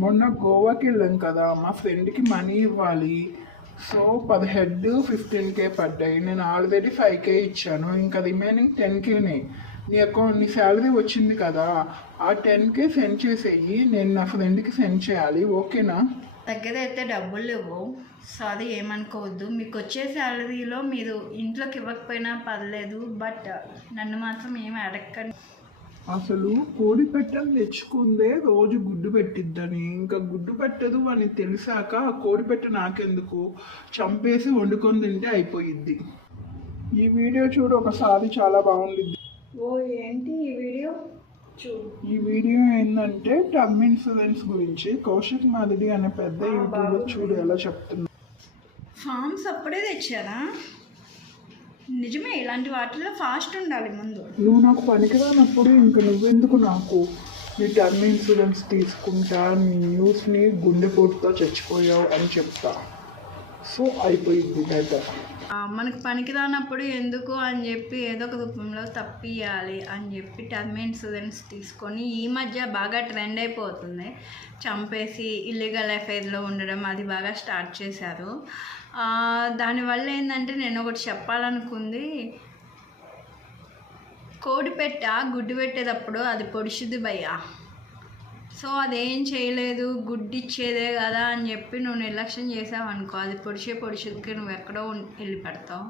మొన్న గోవాకి వెళ్ళాం కదా, మా ఫ్రెండ్కి మనీ ఇవ్వాలి. సో పర్ హెడ్ 15K పడ్డాయి. నేను ఆల్రెడీ 5K ఇచ్చాను, ఇంకా రిమైనింగ్ 10Kనే. నీ శాలరీ వచ్చింది కదా, ఆ 10K సెండ్ చేసేయి. నేను నా ఫ్రెండ్కి సెండ్ చేయాలి, ఓకేనా? దగ్గర అయితే డబ్బులు లేవు, సారీ ఏమనుకోవద్దు. మీకు వచ్చే శాలరీలో మీరు ఇంట్లోకి ఇవ్వకపోయినా పర్లేదు, బట్ నన్ను మాత్రం ఏమి అడగండి. అసలు కోడి పెట్టని తెచ్చుకుందే రోజు గుడ్డు పెట్టిద్దని, ఇంకా గుడ్డు పెట్టదు అని తెలిసాక ఆ కోడి పెట్ట నాకెందుకు, చంపేసి వండుకొని తింటే అయిపోయిద్ది. ఈ వీడియో చూడు ఒకసారి, చాలా బాగుంది. ఓ ఏంటి ఈ వీడియో చూడు. ఈ వీడియో ఏంటంటే టర్మ్ ఇన్సూరెన్స్ గురించి. కౌశిక్ మాదిరి అనే పెద్ద యూట్యూబర్ చూడు ఎలా చెప్తున్నా. ఫామ్స్ అప్పుడే తెచ్చారా? నిజమే, ఇలాంటి వాటిల్లో ఫాస్ట్ ఉండాలి ముందు. నువ్వు నాకు పనికిరానప్పుడు ఇంకా నువ్వెందుకు నాకు? నీ టర్మ్ ఇన్సూరెన్స్ తీసుకుంటా, నీ న్యూస్ని గుండెపోటుతో చచ్చిపోయావు అని చెప్తా. సో అయిపోయింది బెటర్. మనకు పనికిరానప్పుడు ఎందుకు అని చెప్పి ఏదో ఒక రూపంలో తప్పియాలి అని చెప్పి టర్మ్ ఇన్సూరెన్స్ తీసుకొని ఈ మధ్య బాగా ట్రెండ్ అయిపోతుంది. చంపేసి ఇల్లీగల్ అఫైర్లో ఉండడం అది బాగా స్టార్ట్ చేశారు. దానివల్ల ఏంటంటే నేను ఒకటి చెప్పాలనుకుంది, కోడి పెట్ట గుడ్డు పెట్టేటప్పుడు అది పొడిచిద్ది భయ్యా. సో అదేం చేయలేదు, గుడ్డు ఇచ్చేదే కదా అని చెప్పి నువ్వు నిర్లక్ష్యం చేసావు అనుకో, అది పొడిచే పొడిచికి నువ్వు ఎక్కడో వెళ్ళి పెడతావు.